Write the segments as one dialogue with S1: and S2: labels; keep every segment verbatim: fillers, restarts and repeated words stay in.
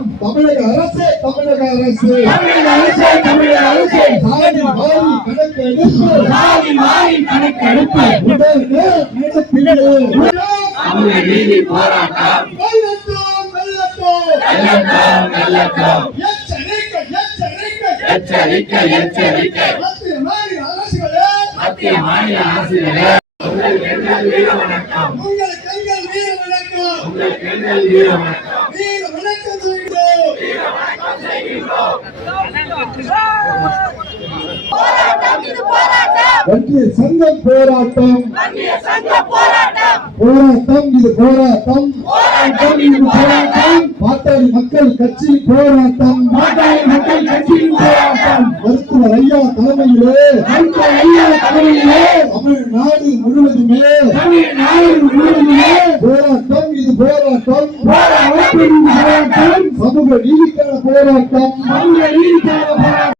S1: தமிழக அரசு தமிழக அரசு
S2: தமிழக அரசு தமிழக அரசு
S1: சாதி வாரி கணக்கெடுப்பு
S2: சாதி வாரி கணக்கெடுப்பு
S1: உடனே நடத்திடு.
S2: தமிழ் நீதி போராட்டம்
S1: வெல்லட்டும், வெல்லட்டும்.
S2: வெல்லட்டும் வெல்லட்டும்
S1: எச்சரிக்கை, எச்சரிக்கை.
S2: எச்சரிக்கை எச்சரிக்கை
S1: மத்திய மாநில அரசுகளே,
S2: மத்திய மாநில அரசுகளே உங்கள் எங்கள் வீர வணக்கம்
S1: உங்கள் கைகள் வீர வணக்கம்.
S2: உங்கள் எங்கள் வீர வணக்கம்
S1: வீர வணக்கம் செய்கிறோம்.
S3: போராட்டம் இது போராட்டம்
S1: வன்னிய சங்கம் போராட்டம்
S3: வன்னிய சங்க போராட்டம்
S1: போராட்டம் இது போராட்டம்
S2: போராட்டம் இது போராட்டம்
S1: பாட்டாளி மக்கள் கட்சி போராட்டம்
S2: பாட்டாளி மக்கள் கட்சியின் போராட்டம்
S1: மருத்துவர் ஐயா தலைமையிலே
S2: மருத்துவர் ஐயா தலைமையிலே
S1: தமிழ்நாடு முழுவதுமே
S2: தமிழ்நாடு முழுவதுமே
S1: போராட்டம் இது போராட்டம்
S2: போராட்டம் இது போராட்டம்
S1: சமூக நீதிக்கான போராட்டம்
S2: சமூக நீதிக்கான போராட்டம்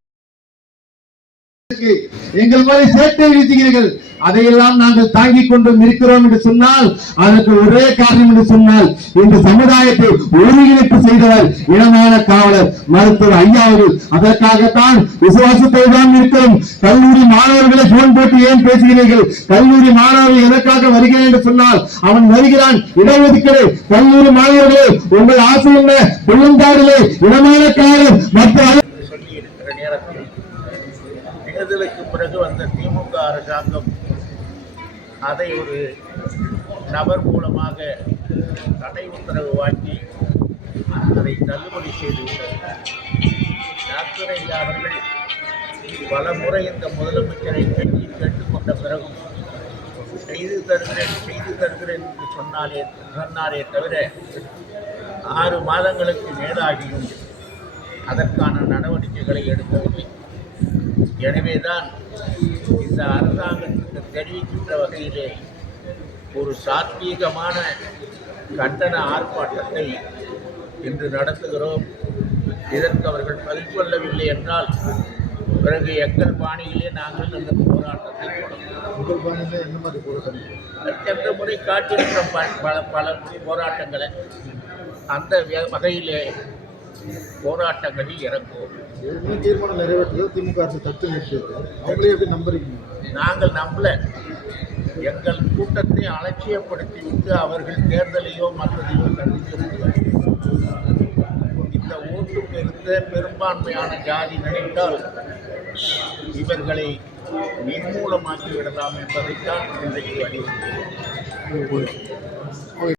S1: எங்கள் மேலே சேட்டை விதிக்கிறீர்கள், அதையெல்லாம் நாங்கள் தாங்கிக் கொண்டும் இருக்கிறோம் என்று சொன்னால் அதற்கு ஒரே காரணம் என்று சொன்னால் இந்த சமுதாயத்தை ஒருங்கிணைப்பு செய்தவர் இனமான காவலர் மருத்துவர் ஐயா அவர்கள். அதற்காகத்தான் விசுவாசத்தை தான் இருக்கிறோம். கல்லூரி மாணவர்களை போன் போட்டு ஏன் பேசுகிறீர்கள்? கல்லூரி மாணவர்கள் எதற்காக வருகிறேன் என்று சொன்னால் அவன் வருகிறான் இடஒதுக்கீடு. கல்லூரி மாணவர்களே உங்கள் ஆசை என்ன? கொள்ளுந்தாடிலே இனமான காவலர் மற்ற
S4: சொல்லி இருக்கிற நேரத்தில் தேர்தலுக்கு பிறகு வந்த திமுக அரசாங்கம் அதை ஒரு நபர் மூலமாக தடை உத்தரவு வாங்கி அதை தள்ளுபடி செய்துவிட்டது. டாக்டர் ஐயா அவர்கள் பல முறை இந்த முதலமைச்சரை கேட்டு கேட்டுக்கொண்ட பிறகும் செய்து தருகிறேன் செய்து தருகிறேன் என்று சொன்னாலே சொன்னாரே தவிர ஆறு மாதங்களுக்கு மேலாகியும் அதற்கான நடவடிக்கைகளை எடுக்கவில்லை. எனவேதான் இந்த அரசாங்கத்துக்கு தெரிவிக்கின்ற வகையிலே ஒரு சாத்வீகமான கண்டன ஆர்ப்பாட்டத்தை இன்று நடத்துகிறோம். இதற்கு அவர்கள் பதில் சொல்லவில்லை என்றால் பிறகு எங்கள் பாணியிலே நாங்கள் அந்த போராட்டத்தை தொடங்குவோம். சென்ற முறை காட்டியிருக்கிற பல பல போராட்டங்களை அந்த வகையிலே போராட்டங்களில் இறங்குவோம்.
S1: தீர்மானம் நிறைவேற்றது திமுக அரசு தட்டு நிறுத்தியது. அவங்களே எப்படி நம்புறீங்க? நாங்கள் நம்பல. எங்கள் கூட்டத்தை அலட்சியப்படுத்தி விட்டு அவர்கள் தேர்தலையோ மற்றதையோ சந்திக்க இந்த ஓட்டு பெருத்த பெரும்பான்மையான ஜாதி நினைத்தால் இவர்களை நிர்மூலமாக்கி விடலாம் என்பதைத்தான் இன்றைக்கு வலியுறுத்துகிறோம்.